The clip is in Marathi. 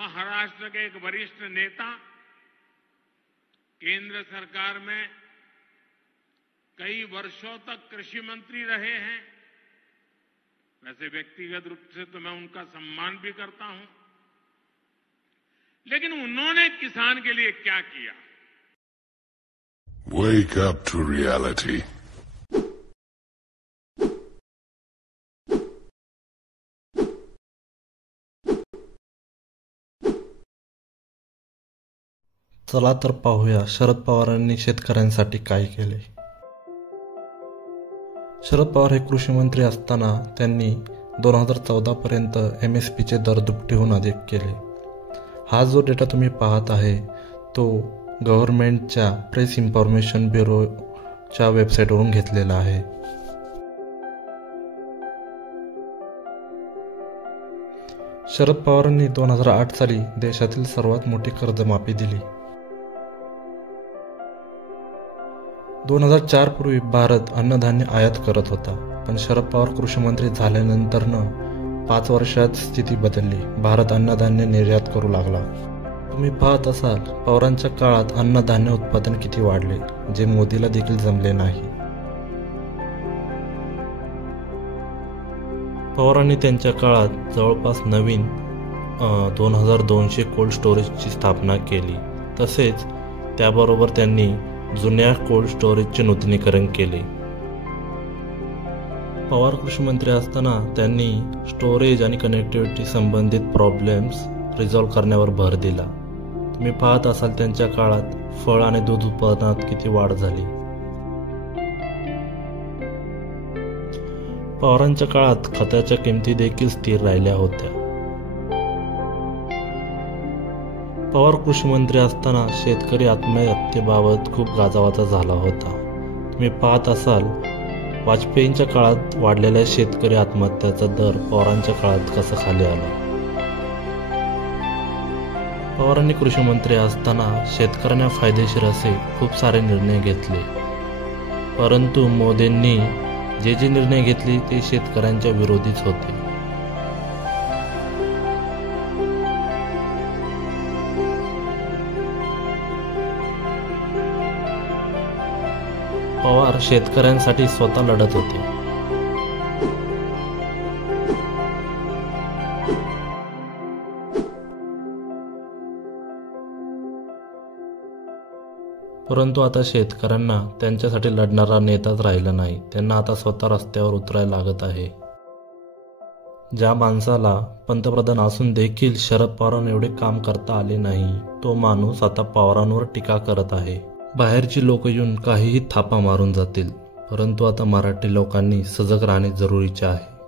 महाराष्ट्र के एक वरिष्ठ नेता केंद्र सरकार में कई वर्षों तक कृषि मंत्री रहे हैं। वैसे व्यक्तिगत रूप से तो मैं उनका सम्मान भी करता हूं, लेकिन उन्होंने किसान के लिए क्या KIA? Wake up to reality. चला तर पाहूया शरद पवारांनी शेतकऱ्यांसाठी काय केले। शरद पवार हे कृषी मंत्री असताना त्यांनी 2014 पर्यंत MSPचे दर दुपटीहून अधिक केले। हा जो डेटा तुम्ही पाहत आहे तो गव्हर्नमेंटच्या प्रेस इन्फॉर्मेशन ब्युरोच्या वेबसाईटवरून घेतलेला आहे। शरद पवारांनी 2008 साली देशातील सर्वात मोठी कर्जमाफी दिली। 2004 पूर्वी भारत अन्नधान्य आयात करत होता, पण शरद पवार कृषी मंत्री झाल्यानंतरनं 5 वर्षात स्थिती बदलली। भारत अन्नधान्य निर्यात करू लागला। तुम्ही पाहत असाल पवारांच्या काळात अन्नधान्य उत्पादन किती वाढले, जे मोदीला देखील जमले नाही। पवारांनी त्यांच्या काळात जवळपास नवीन 2200 कोल्ड स्टोरेजची स्थापना केली। तसेच त्याबरोबर त्यांनी जुन्या कोल्ड स्टोरेजचे नूतनीकरण केले। पवार कृषी मंत्री असताना त्यांनी स्टोरेज आणि कनेक्टिव्हिटी संबंधित प्रॉब्लेम्स रिझॉल्व्ह करण्यावर भर दिला। तुम्ही पाहत असाल त्यांच्या काळात फळ आणि दूध उत्पादनात किती वाढ झाली। पवारांच्या काळात खताच्या किमती देखील स्थिर राहिल्या होत्या। पवार कृषी मंत्री असताना शेतकरी आत्महत्येबाबत खूप गाजावाजा झाला होता। तुम्ही पाहत असाल वाजपेयींच्या काळात वाढलेल्या शेतकरी आत्महत्याचा दर पवारांच्या काळात कसा खाली आला। पवारांनी कृषी मंत्री असताना शेतकऱ्यांना फायदेशीर असे खूप सारे निर्णय घेतले, परंतु मोदींनी जे निर्णय घेतले ते शेतकऱ्यांच्या विरोधीच होते। पवार शेतकऱ्यांसाठी स्वतः लढत होते। परंतु आता शेतकऱ्यांना त्यांच्यासाठी लढणारा नेताच राहिला नाही। त्यांना आता स्वतः रस्त्यावर उतरायला लागत आहे। ज्या माणसाला पंतप्रधान असून देखील शरद पवारांना एवढे काम करता आले नाही, तो माणूस आता पवारांवर टीका करत आहे। बाहेरची लोक येऊन काहीही थापा मारून जातील, परंतु आता मराठी लोकांनी सजग राहणे जरुरीचे आहे।